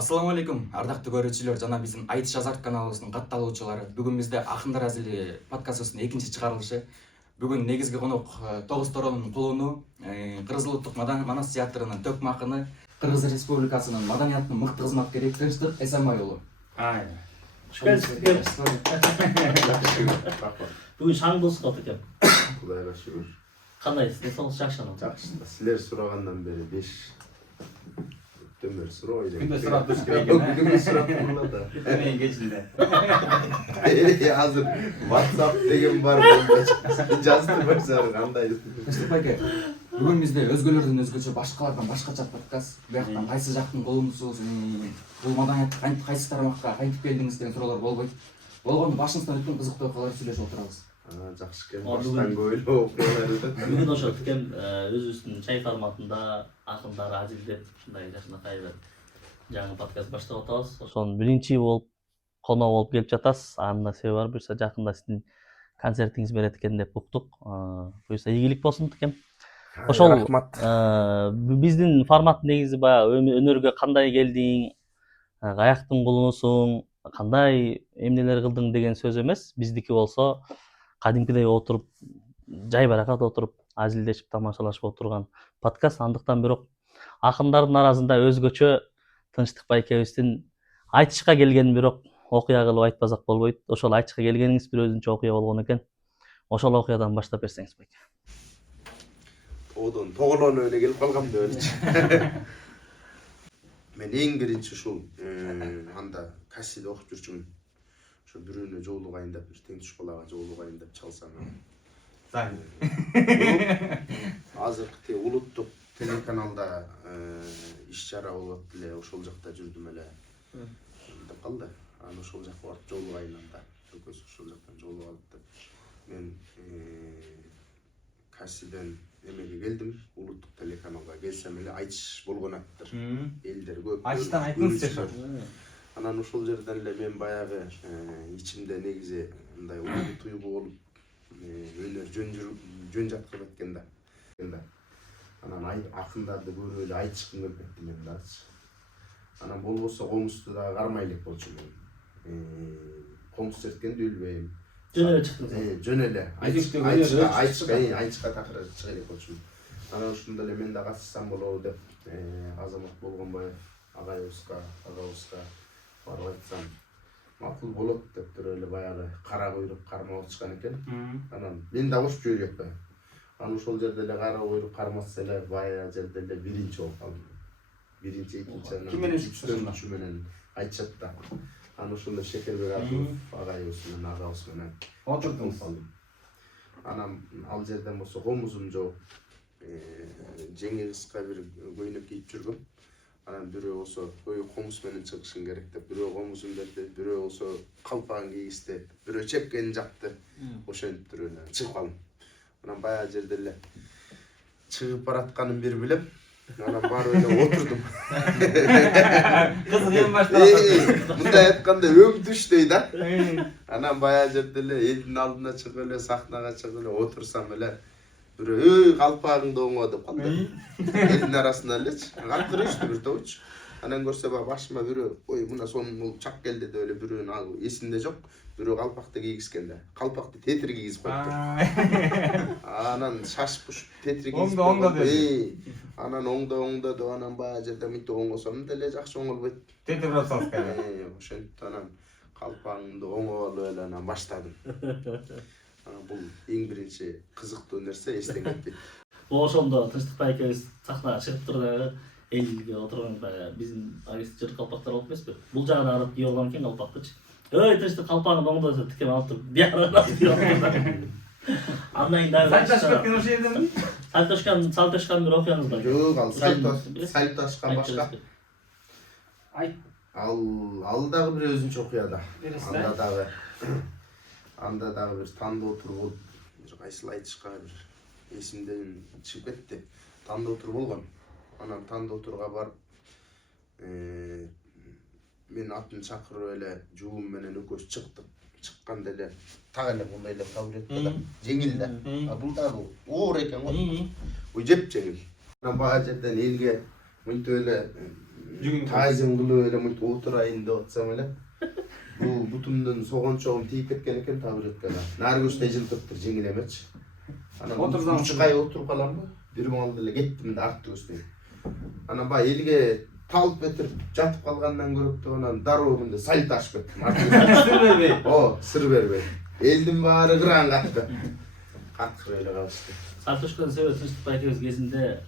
Assalamu алейкум, ардактуу көрүүчүлөр жана биздин Айтыш Азарт каналыбыздын катталуучулары. Бүгүн бизде Акындар Азили подкастыбыздын экинчи чыгарылышы. Бүгүн негизги конок Тогуз Торонун кулуну, Кыргыз улуттук Манас театрынын төкмө акыны, Кыргыз Республикасынын маданияттын мыкты кызматкери Тынчтык Эсенбай уулу. Бүгүн шаңдоос калды экен. Кудайга шүгүр. Кандайсыз? Денсаулык жакшымы? Жакшы. Силер сурагандан бери 5 төмөр суроо эле. Күндө сурап туруш керек экен. Күндө сурап тургула да. Мен кечинде. Азыр WhatsApp деген бар. Жаздырбайсыңар кандай? Тынчтык байке, бүгүн бизде өзгөлөрдөн өзгөчө, башкалардан башкача подкаст. Бияктан кайсы жактын колунусуз, бул маданиятка кайсы тармакка кайтып келдиңиз деген суроолор болбойт. Болгону башыңыздан өткөн кызыктуу окуяларды сүйлөшүп отурабыз. Жакшы экен. Баштан көйлөө окуялар өтөт. Бүгүн ошо тикен өзүбүздүн чай форматында Акындар Азил деп ушундай жакшынакай бир жаңы подкаст баштап атабыз. Ошонун биринчи болуп конок болуп келип жатасыз. Анын себеби бар, буюрса жакында сиздин концертиңиз берет экен деп уктук. Буюрса ийгилик болсун тикен. Ошол биздин формат негизи баягы өнөргө кандай келдиң, каяктын кулунусуң, кандай эмнелер кылдың деген сөз эмес. Биздики болсо кадимкидей отуруп, жайбаракат отуруп, азилдешип, тамашалашып отурган подкаст. Андыктан бирок акындардын арасында өзгөчө Тынчтык байкебиздин айтышка келген бирок окуя кылып айтпасак болбойт. Ошол айтышка келгениңиз бир өзүнчө окуя болгон экен. Ошол окуядан баштап берсеңиз байке. Одон тоголонуп эле келип калгам деп элечи. Мен эң биринчи ушул анда кассиде окуп жүрчүмүн. Ошо бирөөнө жоолугайын деп, бир тең туш балага жоолугайын деп чалсам. Азыркы улуттук телеканалда иш-чара болуп эле, ошол жакта жүрдүм эле. Деп калды. Аны ошол жакка барып жоолугайын анда. Экөөбүз ошол жактан жоолугуп алып деп. Мен кассиден эмеге келдим, улуттук телеканалга келсем эле айтыш болгон аттыр. Элдер көп. Айтыштан айтыңыз деп. Анан ошол жерден эле мен баягы ичимде негизи мындай улуу туйгу болуп, өнөр жөн жаткырып кеткен да. Анан акындарды көрүп эле айтышкым келип кетти мен дагычы. Анан болбосо комузду дагы кармай элек болчумун. Комуз черткенди билбейм. Жөн эле чыктыңыз. Жөн эле. Айтышка такыр чыга элек болчумун. Анан ошондо эле мен да катышсам болобу деп Азамат Болгонбаев агайыбызга барып айтсам, макул болот деп туруп эле баягы кара куйрук кармап отушкан экен. Анан мен да кошуп жиберейик да. Анан ошол жерде эле кара куйрук кармаса эле баягы жерде эле биринчи болуп калдым. Биринчи, экинчи анан үчүнчү менен айтышат да. Анан ошондо Шекербек Абдулов агайыбыз менен агабыз менен отурдум. Анан ал жерден болсо комузум жок. Жеңи кыска бир көйнөк кийип жүргөм. Анан бирөө болсо комуз менен чыгышың керек деп, бирөө комузун берди, бирөө болсо калпагын кийгизди, бирөө чепкени жакты. Ошентип туруп эле чыгып калдым. Анан баягы жерде эле чыгып баратканын бир билем. Анан барып эле отурдум. Кызык эми башталат. Мындай айтканда өң түштөй да. Анан баягы жерде эле элдин алдына чыгып эле сахнага чыгып эле отурсам эле бирөө калпагыңды оңо деп калды. Элдин арасында элечи. Калтырышты бир топчу. Анан көрсө башыма бирөө, ой мына сонун чак келди деп эле бирөөнү алып эсимде жок. Бирөө калпакты кийгизген да. Калпакты тетир кийгизип коюпту. Анан шашып тетир кийгизип. Оңдо деди. Анан оңдо деп анан баягы жерде мынтип оңосом деле жакшы оңолбойт. Тетир болсоңуз керек. Ошентип анан калпагымды оңоп эле анан баштадым. Бул эң биринчи кызыктуу нерсе эстен кетпейт. Ошондо Тынчтык байкебиз сахнага чыгып турду, элге отурган биздин агистчер калпактар болуп эмеспи? Бул жагына карап кийип алган экен калпактычы. Ой, Тынчтык калпагыңды оңдо десе тикен алып туруп, биярына кийип алган. Андан кийин дагы Сальташып кеткен ошол жерденби? Сальташкан бир окуяңыз бар. Жок, ал сальташкан башка. Ал дагы бир өзүнчө окуя да. Анда дагы бир тандоо тур болуп, бир кайсыл айтышка бир эсимден чыгып кетти. Тандоо тур болгон. Анан тандоо турга барып, мен атын чакырып эле жуум менен экөөбүз чыктык. Чыкканда эле так эле мындай эле табуретка да, жеңил да. Бул дагы оор экен го. Ой жеп жеңил. Анан баягы жерден элге мынтип эле жүгүн тазим кылып эле мынтип отурайын деп атсам эле бул бутумдун согончогум тийип кеткен экен табуреткага. Нары көздөй жылтырыптыр жеңил эмечи. Анан Отурсаң 3 ай отуруп каламбы? Бир маалда эле кеттим да артты көздөй. Анан баягы элге талып кетирип жатып калгандан көрөп деп анан дароо мындай сальто ашып кеттим. сыр бербей. Сыр бербей. Элдин баары кыран катты. Катып эле калышты. Сартошканын себеби Тынчтыкбай экебиз кезинде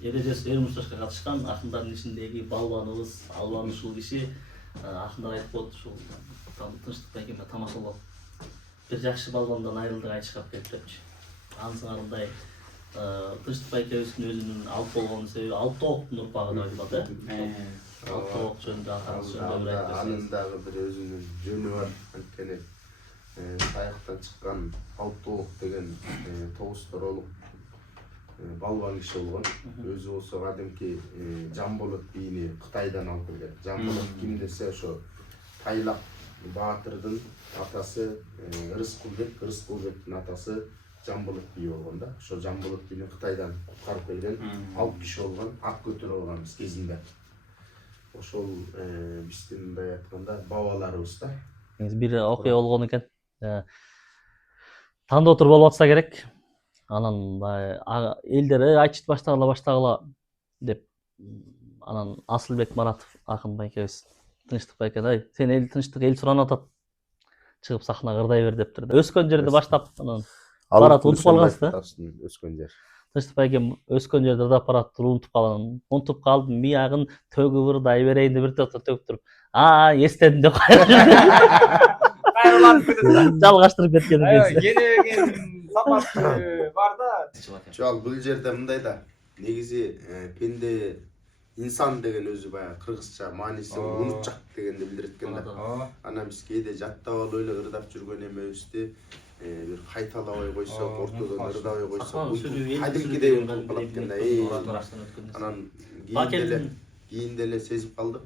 эрежеси Эрмушташка катышкан акындардын ичиндеги балбаныбыз, албан ушул киши акындар айтып коет ушул Тынчтыкбай экеме тамашалап бир жакшы балбандан айрылдык айтышкап келип депчи. Ансыңарындай Тынчтыкбай экебиздин өзүнүн алып болгон себеби алып тоокун урпагы деп айтылат, алып тоок жөнүндө акыркы жөнүндө бир айтып Анын дагы бир өзүнүн жөнү бар. Анткени Таяктан чыккан алып тоок деген Тогусторонук балбан киши болгон. Өзү болсо кадимки Жамболот бийини Кытайдан алып келген. Жамболот ким десе ошо Тайлак баатырдын атасы Рыскулбек, Рыскулбектин атасы Жамболот бий болгон да. Ошо Жамболот бийини Кытайдан куткарып келген алып киши болгон, ат көтөрүп алганбыз кезинде. Ошол биздин мындай айтканда бабаларыбыз да. бир окуя болгон экен. Тандоо тур болуп атса керек. Анан элдер айтышып баштагыла деп анан Асылбек Маратов акын байкебиз Тынчтыкбай экен, сен эл тынчтык эл суранып атат. Чыгып сахнага ырдай бер дептир. Өскөн жерде баштап анан барат унутуп калгансыз да. Өскөн жер. Тынчтыкбай экен өскөн жерде ырдап барат унутуп калган. Унутуп калдым, биягын төгүп ырдай берейин деп бир топто төгүп туруп, эстедим деп Кайрыланып кетет. жалгаштырып кеткен экенсиз. Кенеген сапат бар да. Жок, бул жерде мындай да. Негизи пенде инсан деген өзү баягы кыргызча мааниси унутчак дегенди билдирет экен да. Анан биз кээде жаттап алып эле ырдап жүргөн эмебизди бир кайталабай койсок, ортодон ырдабай койсок, кадимкидей унутуп калат экен да. Анан кийин деле сезип калдык.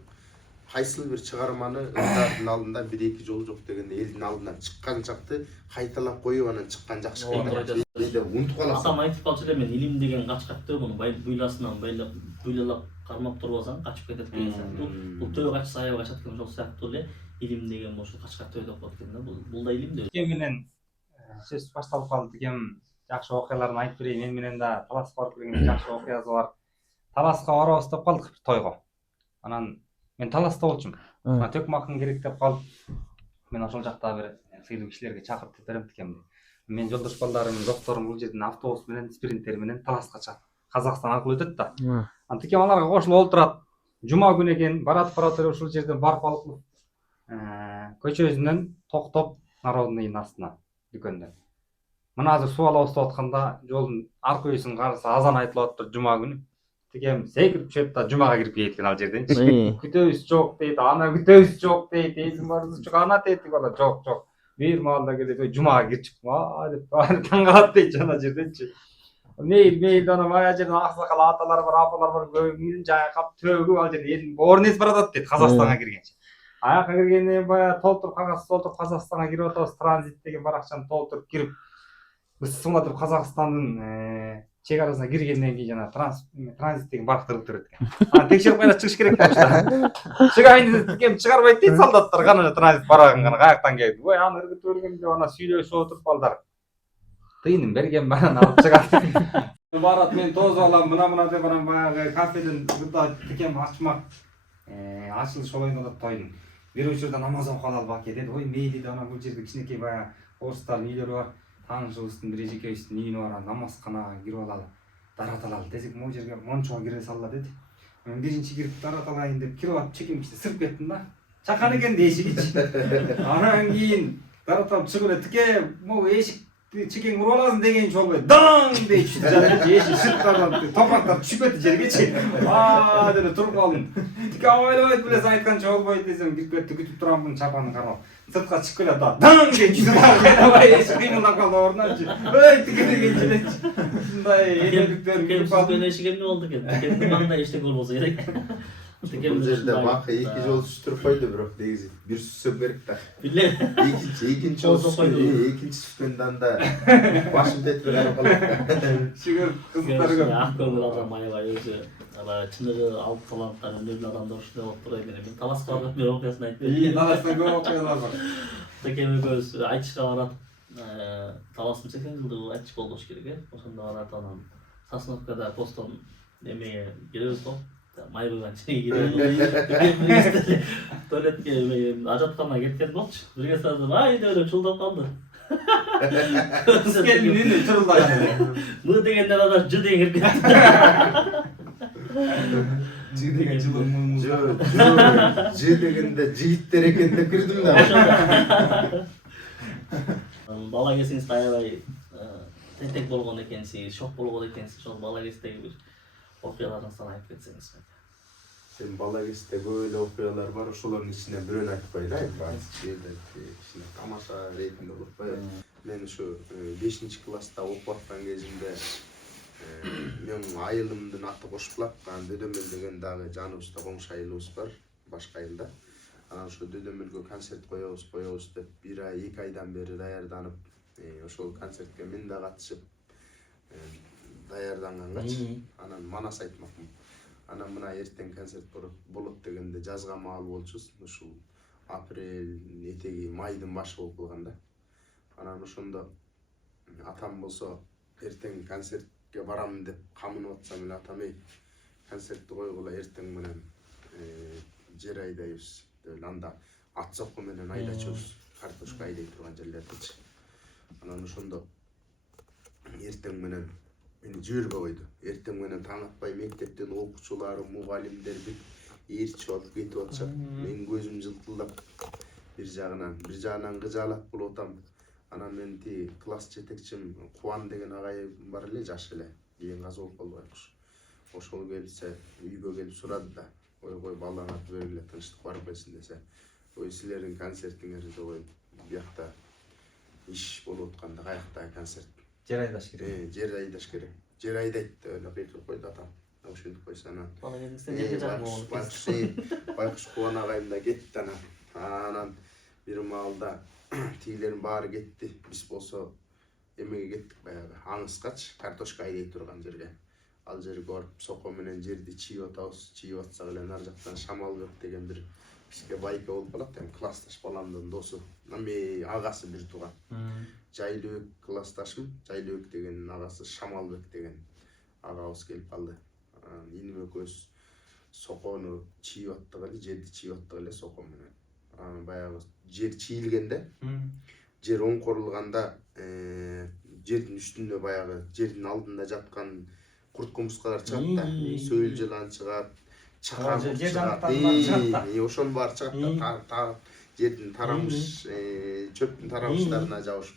Кайсыл бир чыгарманы ырдардын алдында 1-2 жолу жок дегенде элдин алдына чыккан чакты кайталап коюп анан чыккан жакшы экен да. Бизде унутуп каласың. Атам айтып калчу эле, мен илим деген качкак төб, муну буйласынан буйлалап кармап турбасаң качып кетет деген сыяктуу. Бул төбө качса аябай качат экен, ошол сыяктуу эле илим деген ошо качкак төбө деп коет экен да. Бул да илим да. Тике менен сөз башталып калды. Тикем жакшы окуяларын айтып берейин. Мен менен да Таласка барып келген жакшы окуясы бар. Таласка барабыз деп калдык бир тойго. Анан мен Таласта болчумун. Төк макын керек деп калып, мен ошол жакта бир сыйлуу кишилерге чакырып берем тикемди. Мен жолдош балдарым, докторум бул жерден автобус менен, спринтер менен Таласка чыгат. Казакстан аркылуу өтөт да. Антике аларга кошулуп олтурат. Жума күнү экен, барат ушул жерден барып алып көчөсүнөн токтоп Народныйдын астына дүкөндөн. Мына азыр суу алабыз деп атканда жолдун аркы үйсүн караса азан айтылып атыптыр жума күнү. Тикем секирип түшөт да жумага кирип кетет экен ал жерденчи. Күтөбүз жок дейт, ана күтөбүз жок дейт, эсин барыбыз жок, ана тетик бала жок. Бир маалда келет, жумага кирчип, деп таң калат дейт ана жерденчи. Мейил ана мая жерден аксакал аталар бар, апалар бар, көңүл жайкап төгүп ал жерде элдин боорун эсип баратат дейт Казакстанга киргенчи. Аяка киргенде баягы толтуруп кагаз толтуруп Казакстанга кирип атабыз, транзит деген баракчаны толтуруп кирип ысыматып Казакстандын чек арасына киргенден кийин жана транзит деген баракты ырдып экен. Аны текшерип кайра чыгыш керек болчу. Чыгайын кем чыгарбайт дейт солдаттар, кана транзит барагын гана каяктан келди. Ой, аны ырдып бергем деп ана сүйлөшүп отуруп балдар. Тыйынын берген барын алып чыгат. Барат мен тозуп алам, мына деп анан баягы кафеден ырдап тикем ачмак ачылыш олойнда тойдун. Бир учурда намаз окуп калалы баке деди. Ой, мейли да ана бул жерде кичинекей баягы орустардын үйлөрү бар. Таанышыбыздын бир эжекебиздин үйүнө барып намазканага кирип алалы, дараталалы десек, могу жерге мончого кире салла деди. Мен биринчи кирип дараталайын деп кирип алып чекемчте сырып кеттим да. Чакан экен да эшигичи. Анан кийин дараталып чыгып эле тике могу эшик чекең уруп аласың дегенчи болбой даң дейт жатып эшик шырттардан топурактар түшүп кетти жергечи. Деп туруп калдым. Тике абайлабайт белес айтканча болбойт десем кирип кетти, күтүп турамын чапанын кармап. Сыртка чыгып келет да даң дейт жүзүм эшик кыймылдап калды ордунанчы. Ой тике дегенчи элечи. Мындай элдиктер кирип калды. Эшик эмне болду экен? Тикемдин маңында эчтеке болбосо керек. Бул жерде бакы 2 жол түштүрүп койду, бирок негизи бир сүзсөм керек да. Биле. Экинчи жол экинчи сүзгөндө анда башым тетирип карап калат. Шүгүр кызыктар көп. Ак көңүл адам аябай өзү аябай чыныгы алып таланттар өнөрлүү адамдар ушундай болуп турат экен. Мен таласка барып бир окуясын айтып берейин. Таласта көп окуялар бар. Текем экөөбүз айтышка барат. Таластын 80 жылдыгы айтыш болду болуш керек, ошондо барат анан Сосновкада постон эмеге киребиз го. Май куйган чеги киребиз. Туалетке ажатканга кеткен болчу. Бирге сразу айда эле чулдап калды. Сискенин үнү чырылдаган. Мы дегенден адам ж деген кирип кетти. Жи деген жылы. Ж дегенде жигиттер экен деп кирдим да. Бала кезиңизде аябай тентек болгон экенсиз, шок болгон экенсиз. Ошол бала кездеги бир окуяларыңыздан айтып кетсеңиз. Сен бала кезде көп эле окуялар бар, ошолордун ичинен бирөөнү айтып коеюн, жерде кичине тамаша иретинде болуп коеюн. Мен ушу 5-класста окуп аткан кезимде менин айылымдын аты Кошбулак, анан Дөдөмөл деген дагы жаныбызда коңшу айылыбыз бар, башка айылда. Анан ошо Дөдөмөлгө концерт коебуз деп 1 ай, 2 айдан бери даярданып, ошол концертке мен да катышып даярдангангачы. Анан манас айтмакмын. Анан мына эртең концерт болот дегенде жазга маал болчубуз. Ушул апрель, этеги майдын башы болуп калганда. Анан ошондо атам болсо эртең концертке барам деп камынып атсам эле атам эй концертти койгула эртең менен жер айдайбыз деп эле анда ат соку менен айдачубуз. Картошка айдай турган жерлердечи. Анан ошондо эртең менен мени жибербей койду. Эртең менен таң атпай мектептен окуучуларым, мугалимдер бүт ээрчип алып кетип атышат. Менин көзүм жылтылдап бир жагынан кыжаалат болуп атам. Анан мен ти класс жетекчим Кубан деген агай бар эле, жаш эле, кийин каза болуп калды байкуш. Ошол келсе үйгө келип сурады да, ой балаңарды бергиле тынчтык барып келсин десе. Ой силердин концертиңерди ой биякта иш болуп атканда каяктагы концерт? Жер айдаш керек. Жер айдаш керек. Жер айдайт деп эле кыйкырып койду атам. Ошентип койсо анан Бала кезиңизде жерге жакын байкуш Кубан агайым да кетти анан. Анан бир маалда тигилердин баары кетти. Биз болсо эмеге кеттик баягы аңыскачы, картошка айдай турган жерге. Ал жерге барып соко менен жерди чийип атабыз. Чийип атсак эле нар жактан Шамалбек деген бир бизге байке болуп калат, эми классташ баламдын досу. Эми агасы бир тууган. Жайлыбек классташым, Жайлыбек деген агасы Шамалбек деген агабыз келип калды. Иним экөөбүз сокону чийип аттык эле, жерди чийип аттык эле соко менен. Баягы жер чийилгенде, жер оңкорулганда жердин үстүндө баягы жердин алдында жаткан курт кумурскалар чыгат да, сөйүл жылан чыгат, чакан чыгат, ошонун баары чыгат да, жердин тарамыш, чөптүн тарамыштарына жабышып.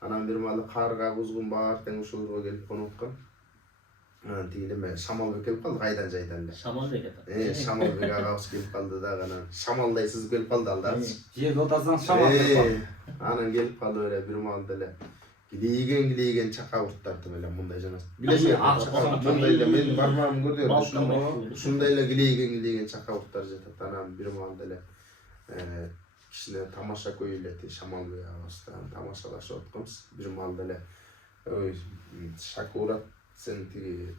Анан бир маалы карга кузгун баары тең ошолорго келип конуп аткан. Анан тиги эме Шамалбек келип калды, кайдан жайдан эле. Шамалбек ата. Шамалбек агабыз келип калды дагы, анан шамалдай сызып келип калды алдары. Жерди отасаң шамал. Анан келип калды эле бир маалда эле килейген чака урттарды эле мындай жанат. Билесиңер, мындай эле мен бармагым көрдүм. Ушундай эле килейген чака урттар жатат. Анан бир маалда эле кичине тамаша көйлөтү Шамалбек агабыздан тамашалашып атканбыз. Бир маалда эле ой Шакурат сен тиги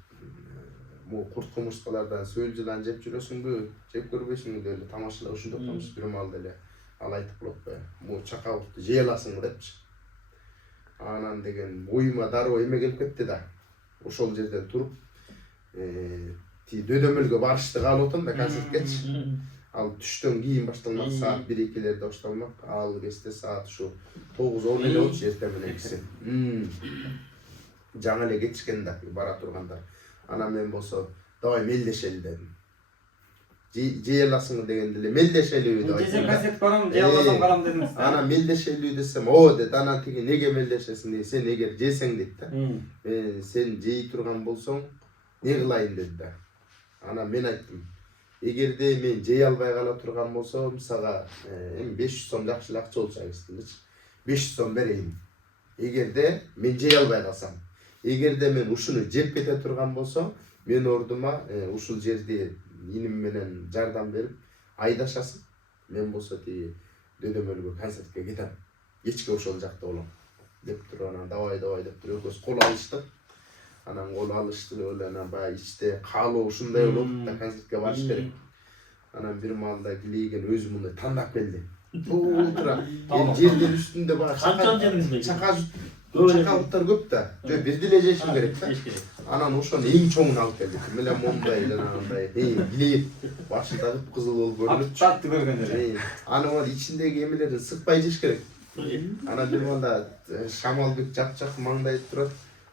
могу курт кумурскалардан сөйүл жылан жеп жүрөсүңбү, жеп көрбөйсүңбү деп эле тамашалап ушинтип атканбыз. Бир маалда эле ал айтып болот, могу чака уртты жей аласыңбы депчи. Анан деген оюма дароо эме келип кетти да. Ошол жерден туруп Дөдөмөлгө барышты каалап атам да концерткечи. Ал түштөн кийин башталмак, саат 1-2-лерде башталмак. Ал кезде саат ушу 9-10 эле болчу эртең мененкиси. Жаңы эле кетишкен да бара тургандар. Анан мен болсо давай мелдешели дедим. Жей аласыңбы дегенде эле мелдешелиби деп Жесең концерт барам, жей албасам барам дедиңиз. Анан мелдешелиби десем, о деди. Анан тиги неге мелдешесиң деди. Сен эгер жесең дейт да. Сен жей турган болсоң, не кылайын деди да. Анан мен айттым, эгерде мен жей албай кала турган болсом, сага 500 сом жакшы эле акча болчу агыстылычы. 500 сом берейин. Эгерде мен жей албай калсам, эгерде мен ушуну жеп кете турган болсом, мен ордума ушул жерди иним менен жардам берип айдашасың. Мен болсо тиги дөдөмөлгө концертке кетем. Кечке ошол жакта болом деп туруп анан давай деп туруп экөөбүз кол алыштык. Анан кол алыштык эле анан баягы ичте каалоо ушундай болуп да концертке барыш керек. Анан бир маалда килейген өзү мындай тандап келди. Тура жердин үстүндө баягы Канча жериңиз бар? чакабыттар көп да. Жö бирди эле жешим керек да. Анан ошону эң чоңун алып келди. Менен мондай эле андай килейип башында кызыл болуп көрүнөт. Татты көргөндөр. Аны бол ичиндеги эмелерди сыкпай жеш керек. Анан бир маалда Шамалбек жапчак маңдайып турат.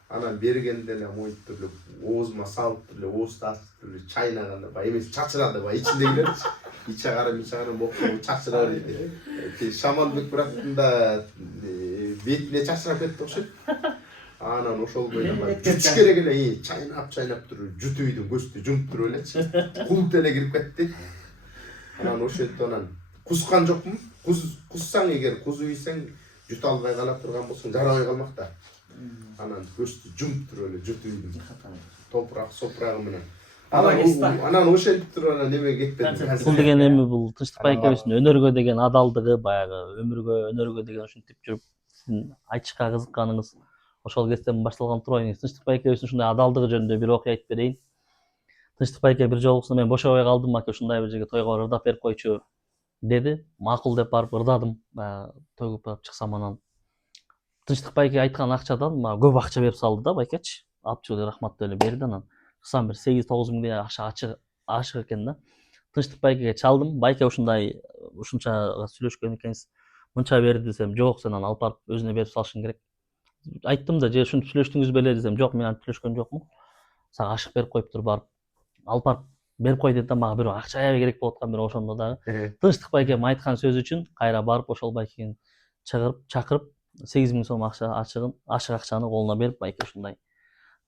Анан бергенде эле мойтуп оозума салып эле оозду ачып эле чайнаганда баягы эмес чачырады баягы ичиндегилерчи. ичагарым болуп чачыра берди. Шамалбек браттын да бетине чачырап кетти окшойт. Анан ошол бойдон жүтүш керек эле чайнап туруп жутуйдун көздү жумуп туруп элечи. Култ эле кирип кетти. Анан ошентип анан кускан жокмун. Куссаң эгер кузу ийсең жута албай калап турган болсоң жарабай калмак да. Анан көздү жумуп туруп эле жутуйдун топурак сопурагы менен. Анан ошентип туруп анан немеге кетпедим. Бул деген эми бул Тынчтык байкебиздин өнөргө деген адалдыгы, баягы өнөргө деген ушинтип жүрүп сиздин айтышка кызыкканыңыз ошол кезден башталган турбайбы? Тынчтык байкебиздин ушундай адалдыгы жөнүндө бир окуя айтып берейин. Тынчтык байке бир жолугусунда мен бошобой калдым, аке ушундай бир жерге тойго ырдап берип койчу деди. Макул деп барып ырдадым. Тойго барып чыксам анан Тынчтык байке айткан акчадан мага көп акча берип салды да байкечи. Апчу рахмат эле берди анан. Кысам бир 8-9 миңдей акча ашык экен да. Тынчтык байкеге чалдым. Байке ушунча сүйлөшкөн экенсиз. Мынча берди десем, жок, сен аны алып барып өзүнө берип салышың керек. Айттым да, же ушинтип сүйлөштүңүз беле десем, жок, мен антип сүйлөшкөн жокмун. Сага ашык берип коюптур, барып алып барып берип кой деди да, мага бирөө акча аябай керек болуп аткан бир ошондо дагы. Тынчтык байкем айткан сөзү үчүн кайра барып ошол байкени чакырып 8 миң сом ашык акчаны колуна берип байке ушундай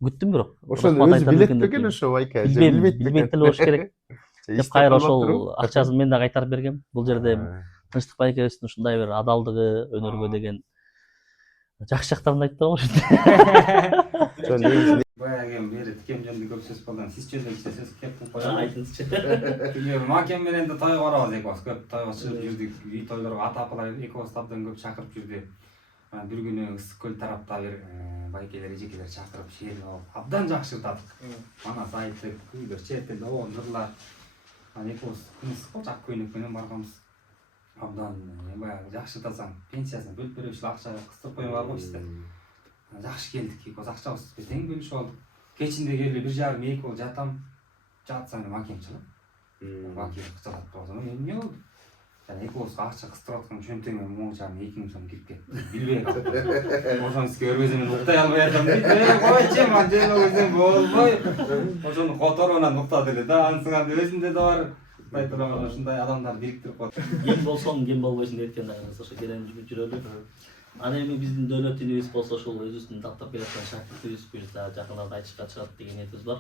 күттүм, бирок Ошону өзү билет бекен ошо байке. Билбейт деле болуш керек. Деп кайра ошол акчасын мен да кайтарып бергем. Бул жерде Тынчтык байкебиздин ушундай бир адалдыгы, өнөргө деген жакшы жактарын айтты го ошентип. Баягы бери тикем жөнүндө көп сөз болгон. Сиз жөнүндө ичте сөз кеп коюп Айтыңызчы. Макем менен да тойго барабыз экөөбүз. Көп тойго чыгып жүрдүк. Үй тойлорго ата апалар экөөбүз абдан көп чакырып жүрдү. Бир күнү Ысык көл тарапта бир байкелер, эжекелер чакырып шерип алып абдан жакшы ырдадык. Манас айттык, күйдөр чертилди, ырлар. Анан экөөбүз Ысык жак көйнөк менен барганбыз. Абдан баягы жакшы ырдасаң пенсиясын бөлүп беребиз, акча кыстырып коюп барбы бизде. Жакшы келдик, экөөбүз акчабызды тең бөлүшүп алдык. Кечинде келип 1,5-2 жыл жатсам макем чалат. Макем кычалат болсо, эмне болду? Жана экөөбүз акча кыстырып аткан чөнтөгүмө 1,5-2 миң сом кирип кетти. Билбей калдым. Ошону сизге өрбөсөм мен уктай албай атам дейт. Койчу, мен жөн өзүм болбой. Ошону которуп анан уктады эле да, анысыңан өзүндө да бар. Айтырман ушундай адамдар бириктирип коет. Кем болсоң, кем болбойсуң дейт ошо керем жүрөлү. Аны эми биздин дөөлөт илибиз болсо ошол өзүбүздүн даттап келаткан шакиртибиз дагы жакында айтышка чыгат деген ниетибиз бар.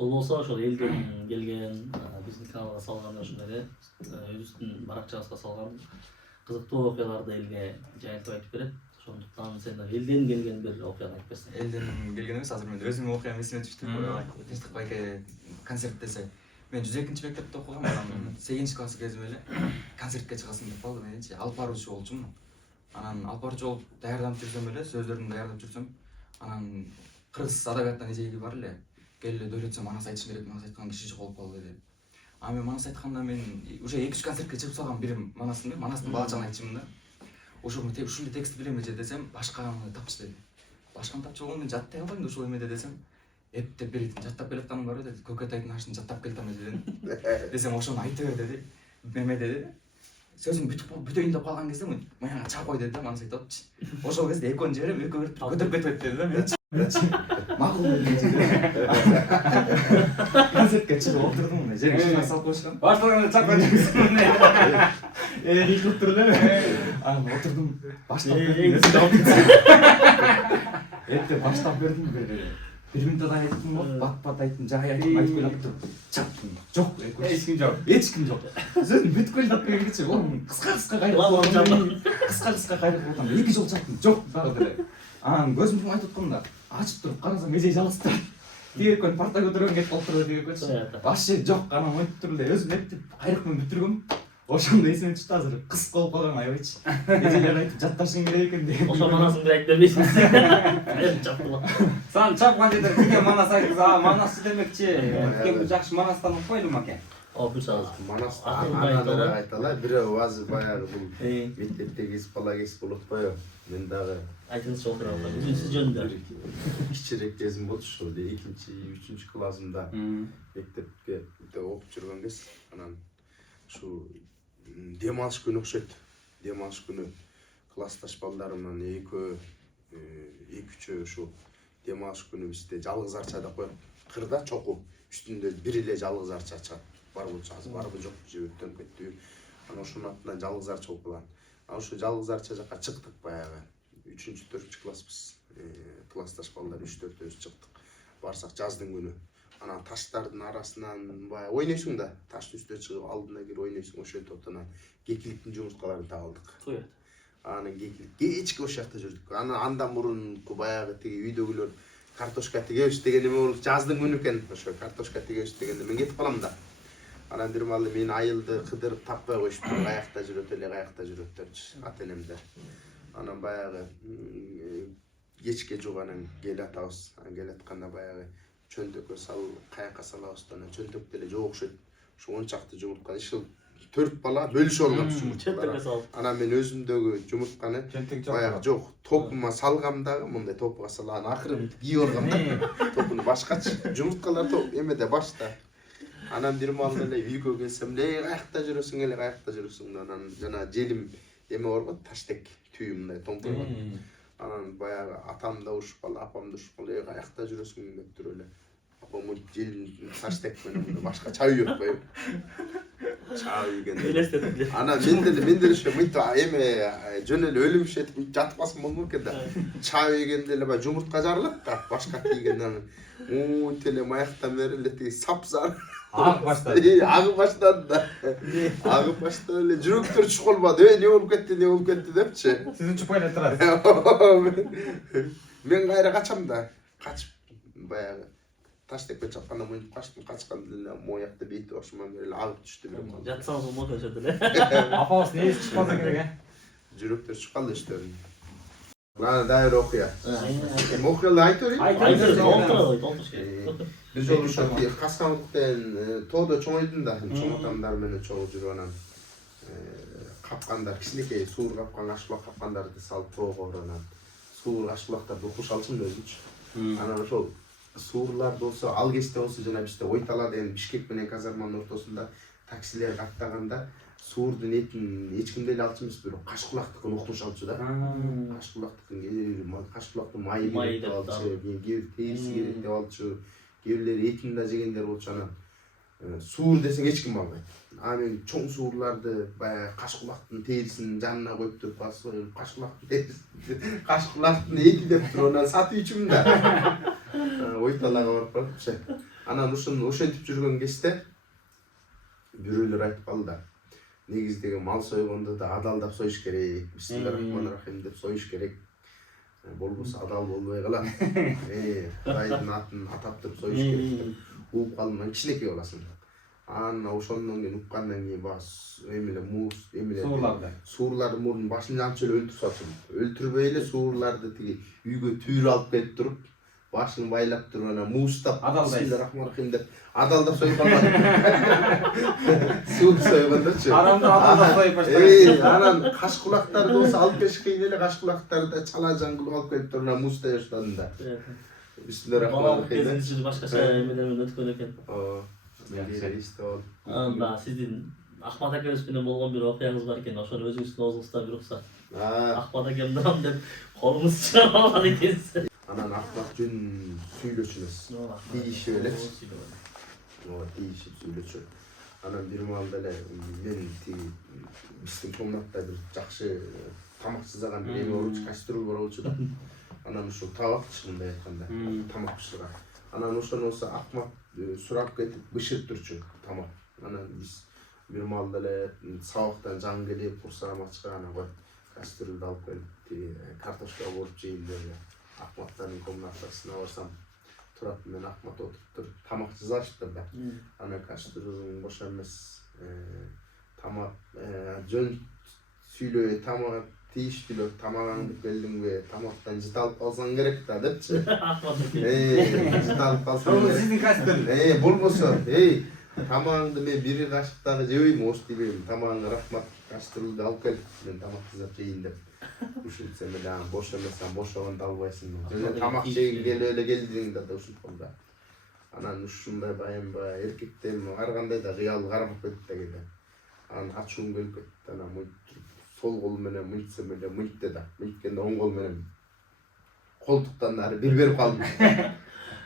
Бул болсо ошол элден келген, биздин каналга салган ошондой өзүбүздүн баракчабызга салган кызыктуу окуяларды элге жайылтып айтып берет. Ошондуктан сен элден келген бир окуяны айтып берсең. Элден келген эмес, азыр мен өзүмдүн окуям эсиме түштү. Тынчтык байке концерт десе, мен 102-нчи мектепте окугам, 8-нчи класс кезиме эле концертке чыгасың деп калды. Менчи алып баруучу болчумун. Анан алып баруучу болуп даярданып жүрсөм эле, сөздөрүн даярдап жүрсөм, анан кыргыз адабиятынан эжеги бар эле. Келди дөөлөтсөм манас айтышың керек, манас айткан киши жок болуп калды деди. А мен манас айтканда мен уже 2-3 концертке чыгып салгам, бирим манастын, манастын балачагын айтчумун да. Ушул текстти билем эже десем, башканы тапчы деди. Башканы тапчы болгондо жаттай албайм да ушул эмеде десем, эптеп берет, жаттап келатканың барбы деди. Көкөтайдын ашын жаттап келатам деди. Десем ошону айта бер деди. Неме деди. Сөзүң бүтөйүн деп калган кезде маяга чыгып кой деди да, манас айтып атчы. Ошол кезде экөөнү жиберип, экөө бирip көтөрүп кетип деди да мен. Макул деди. Концертке чыгып отурдум мен, жерге шыма салып коюшкан. Башталганда чакырып жүрсүң. Бийик туруп эле. Анан отурдум, баштап бердим. Баштап бердим бери. 1 минутадан айттым го, бат айттым, жай айттым, айтып келип туруп чаптым. Жок, Эч ким жок. эч ким жок. Сөзүм бүткүл келип келгенче, ол кыска кайрып отам. 2 жол чаптым, жок дагы деле. Анан көзүм айтып атканда, ачып туруп карасам эже жалгыз турат. тиги экөө парта көтөргөн кетип калыптыр тиги экөөчү. Вообще жок, анан монтип туруп эле өзүм эптеп кайрыкмын бүтүргөм. Ошондо эсиме түштү азыр кыс болуп калган аябайчы. Эжелер айтып жатташың керек экен деп. Ошо манасын бир айтып бербейсиңиз. Кайрып чаптыла. Сан чапкан жерде тиге манас айтыңыз. Манасчы демекчи. Тиге жакшы манастан укпайлы экен. Bir sağ Манас Акылды анадыр айталар. Бирөө азыр баягы бул мектептеги бала кез болуп атпайбы? Мен дагы Айтыңызчы отурабы. Үзүнсүз жөнүндө. кичирээк кезим болчу ошо 2-3 классымда мектепке окуп жүргөн кез анан ушу дем алыш күнү окшойт. Дем алыш күнү классташ балдарымдан эки-үчөө ушу дем алыш күнү бизде жалгыз арча деп коет. Кырда чоку үстүндө бир эле жалгыз арча чыгат. Бар болчу азыр барбы жокпу же өттөн кеттиби. Анан ошонун атынан жалгыз арча болуп калган. Анан ошо жалгыз арча жака чыктык баягы. 3-4 класспыз. Классташ балдар 3-4өбүз чыктык. Барсак жаздын күнү. Анан таштардын арасынан баягы ойнойсуң да, таштын үстүнө чыгып алдына кирип ойнойсуң. Ошентип отуруп кекиликтин жумурткаларын таап алдык. Анан кекилик кечке ошол жакта жүрдүк. Андан мурунку баягы тиги үйдөгүлөр картошка тигебиз деген эме болуп жаздын күнү экен. Ошо картошка тигебиз дегенде мен кетип калам да. Анан бир маалы мен айылды кыдырып таппай коюшту. Каякта жүрөт эле, каякта жүрөт депчи ата-энемдер. Анан баягы кечке жук анан келе атабыз. Анан келе атканда баягы чөнтөккө каякка салабыз да, анан чөнтөктө эле жок окшойт. Ошо 10 чакты жумуртканы ишил 4 бала бөлүшүп алган жумурткалар. Анан мен өзүмдөгү жумуртканы баягы жок, топума салгам дагы, мындай топуга салып, анан акырын кийип алгам да. Топуну башкачы. Жумурткалар топ эмеде башта. Анан бир маалда эле үйгө келсем, каякта жүрөсүң эле, каякта жүрөсүң. Анан жана желим эме бар го, таштек түйү мындай томпой бар. Анан баягы атам да урушуп калды, апам да урушуп калды, каякта жүрөсүң деп туруп эле. Апам желим таштек менен башка чай үйөт коюп. Чай үйгөндө. Элестетип. Анан мен деле ошо мынтип эме жөн эле өлүм ишетип жатып калсам болмок экен да. Чай үйгөндө эле баягы жумуртка жарылат да, башка тийгенде анан теле маяктан бери эле тиги сапсар агып баштады. Агып баштады да. Агып баштап эле жүрөктөр чук болбоду. Не болуп кетти депчи. Сиз учпай эле турасыз. Мен кайра качам да. Качып баягы таштекке чапканда мынтип качтым, качканда эле моякты бетип ошондон бери эле агып түштү бир маал. Жатсаңыз болмок ошол эле. Апабыз не чыкпаса керек, Жүрөктөр чук калды иштөрүн. Мына дайыр окуя. Окуяларды айтып берейин. Айтыңыз. Бир жолу ошо Касканлыктан тоодо чоңойдум да, чоң атамдар менен чогуу жүрүп анан капкандар, кичинекей суур капкан, ашбулак капкандарды салып тоого анан суур ашбулактарды укуш алчумун өзүмчү. Анан ошол суурлар болсо, ал кезде болсо жана бизде Ойтала деген Бишкек менен казарманын ортосунда таксилер каттаганда суурдун этин эч ким деле алчу эмес, бирок кашкулактыкын укмуш алчу да. Кашкулактын майы керек деп алчу, кээ териси керек деп алчу, кээ бирлери этин да жегендер болчу. Анан суур десең эч ким албайт. Мен чоң суурларды баягы кашкулактын терисинин жанына коюп туруп кашкулактын терисин, кашкулактын эти деп туруп анан сатып ичүмүн да. Ойталага барып калыпчы. Анан ошентип жүргөн кезде бирөөлөр айтып калды да. Негиздеги мал сойгондо да адалдап союш керек. Бисмиллахиррахманиррахим деп союш керек. Болбосо адал болбой калат. Кудайдын атын атап туруп союш керек деп угуп калдым. Кичинекей боласың. Анан ошондон кийин уккандан кийин суурлардын мурдун башын жанчы эле өлтүрүп салчу. Өлтүрбөй эле суурларды тиги үйгө түйүр алып келип туруп, башын байлап туруп анан муустап бисмиллахиррахманиррахим деп адалдап союп алган. Суур сойгондочу. Адалдап союп баштаган. Анан кашкулактарды болсо алып келиш кыйын эле, кашкулактарды чала жан кылып алып келип туруп анан муустай баштадым да. Бисмиллахиррахманиррахим. Башкача эмелер менен өткөн экен. Анда сиздин Ахмат акебиз менен болгон бир окуяңыз бар экен. Ошону өзүңүздүн оозуңуздан бир уксак. Ахмат акемден деп колуңуз чыгып алган экенсиз. Анан Ахмат жөн сүйлөчү эмес. Тийишип элечи. Тийишип сүйлөчү. Анан бир маалда эле мен тиги биздин комнатта бир жакшы тамак жасаган бир эме болчу, кастрюль бар болчу да. Анан ушул табакчы мындай айтканда, тамак бышырган. Анан ошонусу Ахмат сурап кетип бышырып турчу тамак. Анан биз бир маалда эле сабактан жан келип, курсагым ачкан, анан кастрюльдү алып келип картошка болуп жейин деп Ахматтардын комнатасына барсам, Турат менен Ахмат отуруптур, тамак жасашыптыр да. Ана каштырууң бош эмес. Тамак жөн сүйлөбөй, тамак тийиштүүлөп, тамагыңды келдиңби, тамактан жыт алып калсаң керек да депчи. Жыт алып калсаң Бул керек. сиздин кәсиптер. Болбосо, тамагыңды мен бир кашыктагы жебейм, ош дебейм. Тамагыңа рахмат, каштырууду алып кел, мен тамак жасап жейин деп. Ушинтсем эле бош эмесен бошогонду албайсың. Жана тамак жегиң келип эле келдиң да ушинткон да. Анан ушундай баянбай эркектен ар кандай да кыял кармап кетти да кээде. Анан ачууң келип кетти. Анан мынтип сол кол менен мынтсем эле мынтты да. Мынткенде оң кол менен колтуктан ары бир берип калдым.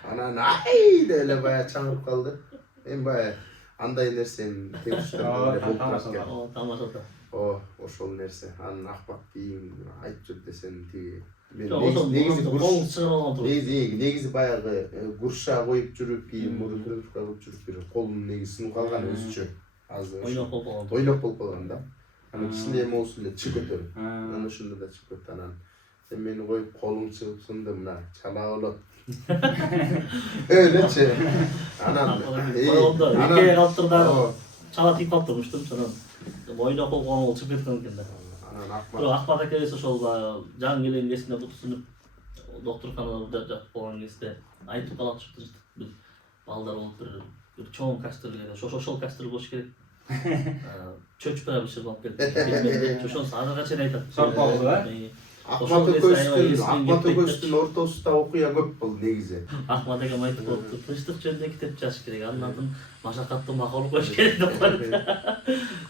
Анан ай деп эле баягы чаңырып калды. Мен баягы андай нерсени тегиштен эле болуп турат экен. Тамашада. Ошол нерсе. Анан Ахмат кийин айтып жүр десем тиги мен Негизи колун чыгарып алган туруп. негизи баягы гурша коюп жүрүп кийин муну тренировка кылып жүрүп бир колдун негизи сынып калган өзүчө. Азыр Ойноп болуп калган. ойноп болуп калган да. Анан кичине эме болсун эле чыгып көтөрүп. Анан ошондо да чыгып кетти. Анан сен мени коюп колуң чыгып сынды мына чала болот. Өлечи. Анан эке калыптыр да чала тийип калыптыр уштум. Анан ойноп болгон ол чыгып кеткен экен да. Анан Бирок Ахмат акебиз ошол жаңы келген кезинде буту сынып доктурканада жатып болгон кезде айтып калатышты. Биз балдар болуп бир чоң кастырга ошол кастыр болуш керек. Чөчүп бара биширип алып келди. Ошонусу азыркыга чейин айтат. Сорпо болду, Ахмат экөөбүздүн ортосунда окуя көп болду негизи. Ахмат акем айтып болуптур. Тынчтык жөнүндө китеп жазыш керек. Андан артын машакаттуу макул коюш керек деп коет.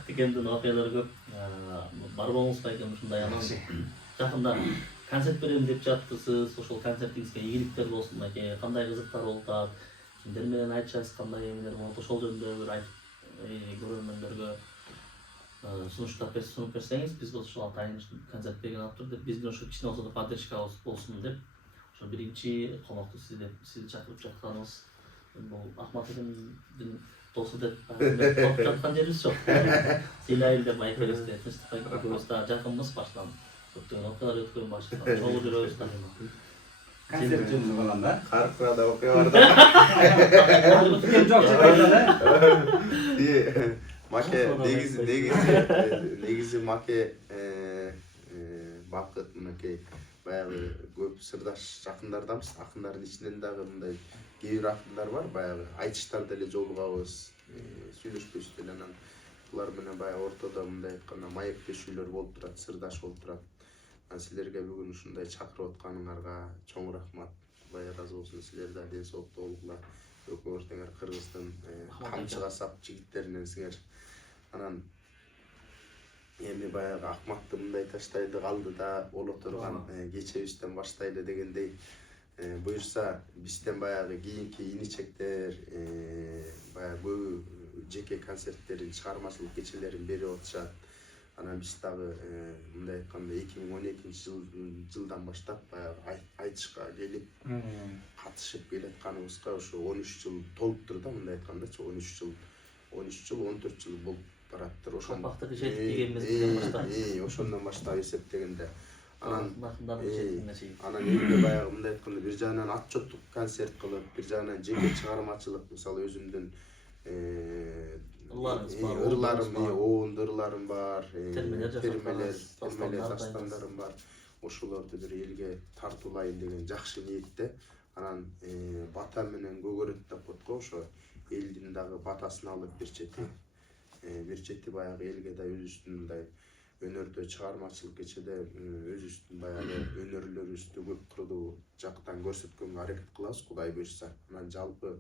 Дегенден окуялар көп. Бар болуңуз байкем ушундай. Анан жакында концерт берем деп жатыпсыз. Ошол концертиңизге ийгиликтер болсун байке. Кандай кызыктар болуп атат? Кимдер менен айтышасыз, кандай эмелер болот? Ошол жөнүндө бир айтып көрөрмөндөргө сунуштап сунуп берсеңиз, биз ошол атайын концерт берген атыптыр деп, биздин ошо кичине болсо да поддержка болсун деп, ошо биринчи комокту сизди чакырып жатканыбыз. Бул Ахмат акемдин досу деп коркуп жаткан жерибиз жок. Сыйлайын деп айкебизде тынчтыкка экөөбүз да жакынбыз башынан. Көптөгөн окуялар өткөн башынан чогуу жүрөбүз да. Концерт жөнүндө болгон да. Каркырада окуя бар да. Жок, Маке негизи маке бакыт мынакей баягы көп сырдаш жакындардамыз. Акындардын ичинен дагы мындай кээ бир акындар бар, баягы айтыштарда эле жолугабыз, сүйлөшпөйбүз деле. Анан булар менен баягы ортодо мындай айтканда маектешүүлөр болуп турат, сырдаш болуп турат. Анан силерге бүгүн ушундай чакырып атканыңарга чоң рахмат. Кудай ыраазы болсун, силер да ден соолуктуу болгула. Өкмөр теңер Кыргыздын камчыга сап жигиттериненсиңер. Анан эми баягы Ахматты мындай таштайды калды да боло турган кечебизден баштайлы дегендей. Буюрса бизден баягы кийинки иничектер баягы көбү жеке концерттерин, чыгармачылык кечелерин берип атышат. Анан биз дагы мындай айтканда 2012-жылдан баштап баягы айтышка келип катышып келатканыбызга ошо 13 жыл толуптур да, мындай айткандачы 13 жыл 14 жыл болуп бараттыр. Ошол Бактыгы жетип келген мезгилден баштап. Ошондон баштап эсептегенде анан Анан элге баягы мындай айтканда бир жагынан отчеттук концерт кылып, бир жагынан жеке чыгармачылык, мисалы өзүмдүн ырларым, оонду ырларым бар, термелер дастандарым бар. Ошолорду бир элге тартуулайын деген жакшы ниетте. Анан бата менен көгөрөт деп коет го, ошо элдин дагы батасын алып бир чети баягы элге да өзүбүздүн мындай өнөрдө чыгармачылык кечеде өзүбүздүн баягы өнөрлөрүбүздү көп кырлуу жактан көрсөткөнгө аракет кылабыз, Кудай буйрса. Анан жалпы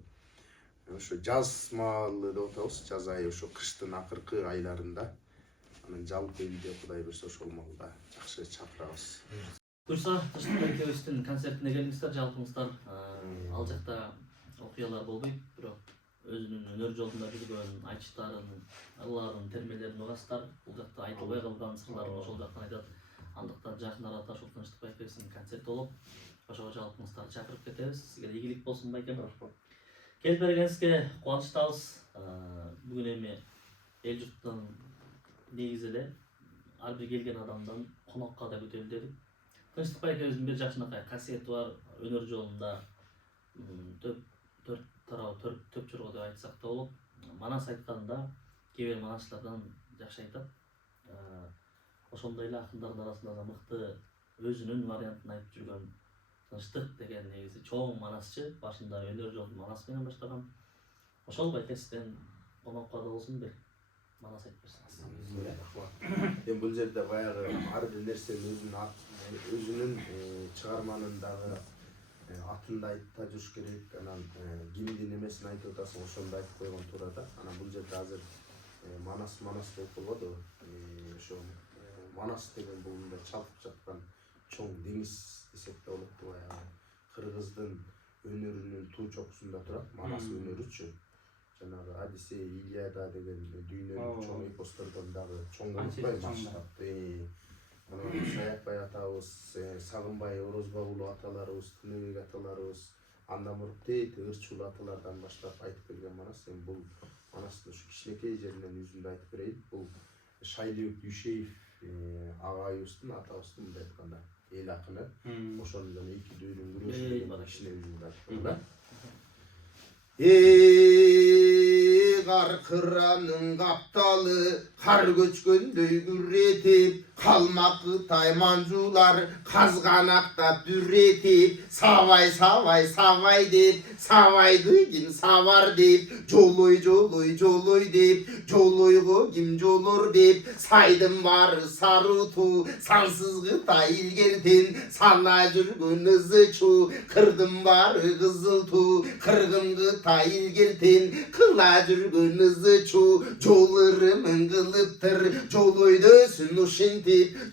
ошо жаз маалы деп атабыз, жаз айы ошо кыштын акыркы айларында. Анан жалпы элде Кудай буйрса ошол маалда жакшы чакырабыз. Буйрса, Тынчтык экөөбүздүн концертине келиңиздер, жалпыңыздар. Ал жакта окуялар болбойт, бирок өзүнүн өнөр жолунда жүргөн айтыштарын, ырларын, термелерин угасыздар. Бул жакта айтылбай калган сырларын ошол жактан айтат. Андыктан жакын арада ошол Тынчтык экөөбүздүн концерти болуп, ошого жалпыңыздарды чакырып кетебиз. Сизге ийгилик болсун байкем. Келип бергениңизге кубанычтабыз. Бүгүн эми эл журттан негизи эле ар бир келген адамдан конокко да күтөлүм дедик. Тынчтык экөөбүздүн бир жакшынакай кассети бар, өнөр жолунда төрт тарабы төп жорго деп айтсак да болот. Манас айтканда кээ бир манасчылардан жакшы айтат. Ошондой эле акындардын арасында да мыкты өзүнүн вариантын айтып жүргөн Тынчтык деген негизи чоң манасчы, башында өнөр жолун манас менен баштаган. Ошол байке сизден конокко да болсун бир манас айтып берсеңиз. Бул жерде баягы ар бир нерсени өзүнүн чыгарманындагы атында айта жүрүш керек. Анан кимдин эмесин айтып атасың, ошондо айтып койгон туура да. Анан бул жерде азыр манас болуп калбады. Ошо манас деген бул мындай чалкып жаткан чоң деңиз десек де болот. Баягы кыргыздын өнөрүнүн туу чокусунда турат манас өнөрүчү. Жанагы Одиссей, Илиада деген дүйнөнүн чоң эпостордон дагы чоң болуппайбы баштап. Анан Саякбай атабыз, Сагынбай Орозбабулу аталарыбыз, Күнөбек аталарыбыз, андан мурунку ырчуулу аталардан баштап айтып келген манас. Бул манастын ушу кичинекей жеринен үзүндү айтып берейин. Бул Шайлыбек Дүйшеев агайыбыздын, атабыздын мындай айтканда эл акыны. Ошондон эки дүйнөн күрөшүп кичине үзүндү айтып да. Kar kıranın kaptalı, kar göçkündöy gürretip, kalmakı taymancular, kazganakta dürretip, savay savay savay deyip, savaydı kim savar deyip, joluy joluy joluy deyip, joluygu kim jolur deyip, saydım var sarı tu, sansız gıta ilgertin, salla jürgün ızı çu, kırdım var kızıl tu, kırgım gıta ilgertin, kıla jürgün ızı çu, jollarımın kılıptır, joluy dösün uşintip,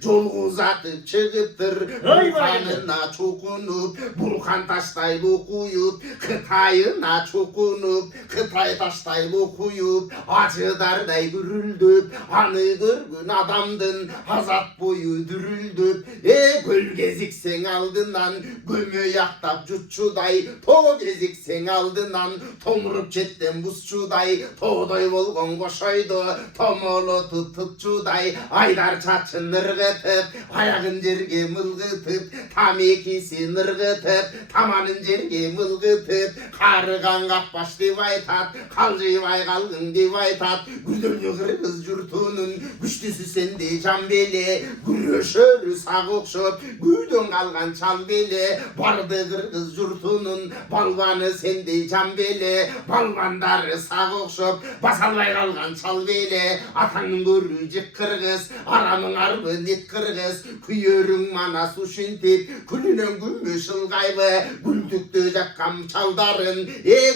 jol uzatıp çıkıptır, Burkanına çokunup, Burkan taştaylı okuyup, Kıtayına çokunup, Kıtay taştaylı okuyup, acıdarday gürüldüp, anı görgün adamdın, azat boyu dürüldüp, göl geziksen aldından, gömü yaktap jutçuday, to geziksen aldından, tomurup çetten buzçuday, toğdoy bolgon koşaydı, tomolu tutupçuday, aydar çaçın ırgıtıp, ayağın jerge mılgıtıp, tamekisi nırgıtıp, tamanın jerge mılgıtıp, karıgan kapbaş dep aytat, kalcıybay kalgın dep aytat, güdölü kırgız jurtunun güçlüsü sende can bele, güreşörü sağ okşop, güydön kalgan çal bele, bardı kırgız jurtunun balvanı sende can bele, balvandarı sağ okşop, basalbay kalgan çal bele, atanın görü jik kırgız, aranın arbı net kırgız, kuyörün manas uşintip, külünün gümüş ılgaybı, güldüktü jakkam çaldarın,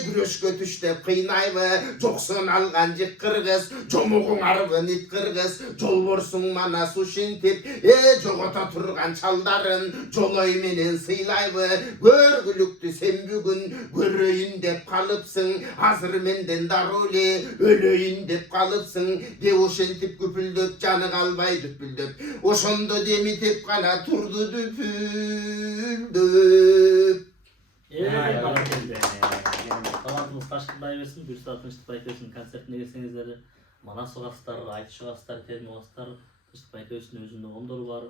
güreşkö tüştep kıynayбы, joksun algan jik kırgız, jomuğun arbı net kırgız, jol borsun manas uşintip, jogota turgan çaldarın, joloy menen sıylaybı, görgülüktü sen bugün, göröyün dep kalıpsın, azır menden daroli, ölöyün dep kalıpsın, de uşintip küpüldöp, canı kalbay düpüldöp, oşondo demitip kana turdu düpüldöp. Barakелде. Талантыңыз ташкындай берсин, Бүрса Тынчтык байкебиздин концертине келсеңиздер, манас угасыздар, айтыш угасыздар, терме угасыздар, Тынчтык байкебиздин өзүнүн коомдору бар,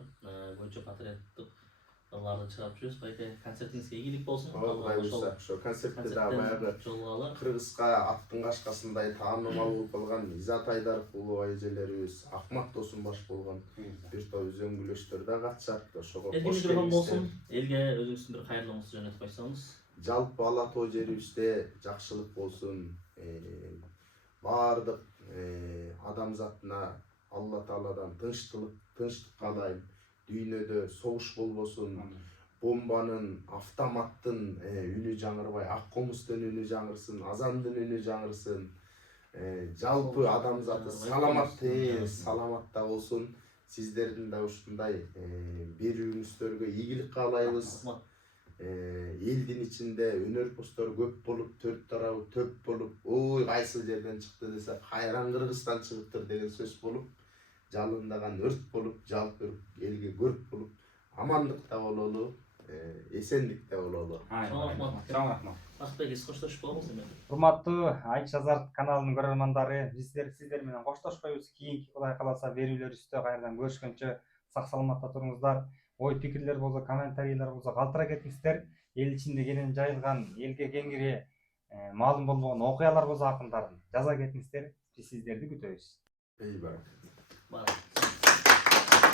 көчө патриоттук ырларды чыгарып жүрөбүз. Байке концертиңизге ийгилик болсун. Ошо концертте да баягы Кыргызга аттын кашкасындай таанымал болуп калган Изат Айдаров улуу эжелерибиз, Акмат Досунбаш болгон бир топ үзөңгүлөштөр да катышат. Ошого кош келиңиздер болсун. Элге өзүңүздүн бир кайрылууңузду жөнөтүп койсоңуз. Жалпы ала тоо жерибизде жакшылык болсун. Баардык адамзатына Алла Тааладан тынчтык каалайм. Дүйнөдө согуш болбосун. Бомбанын, автоматтын үнү жаңырбай, ак комуздун үнү жаңырсын, азандын үнү жаңырсын. Жалпы адамзаты саламатта болсун. Сиздердин да ушундай бири-бириңиздерге ийгилик каалайбыз. Элдин ичинде өнөрпоздор көп болуп, төрт тарабы төп болуп, ой кайсы жерден чыкты десе, кайран Кыргызстан чыгыптыр деген сөз болуп, жалындаган өрт болуп, жалпы элге көрк болуп, амандыкта бололу, эсендикте бололу. Чоң рахмат. Акбек, сиз коштошуп болуңуз эми. Урматтуу Айтыш Азарт каналынын көрөрмандары, сиздер менен коштошпойбуз. Кийинки Кудай кааласа берүүлөрүбүздө кайрадан көрүшкөнчө сак саламатта туруңуздар. ой пикирлер болсо, комментарийлер болсо калтыра кетиңиздер. Эл ичинде кенен жайылган, элге кеңири маалым болбогон окуялар болсо акындардын жаза кетиңиздер. Биз сиздерди күтөбүз. Ey barak. Бар.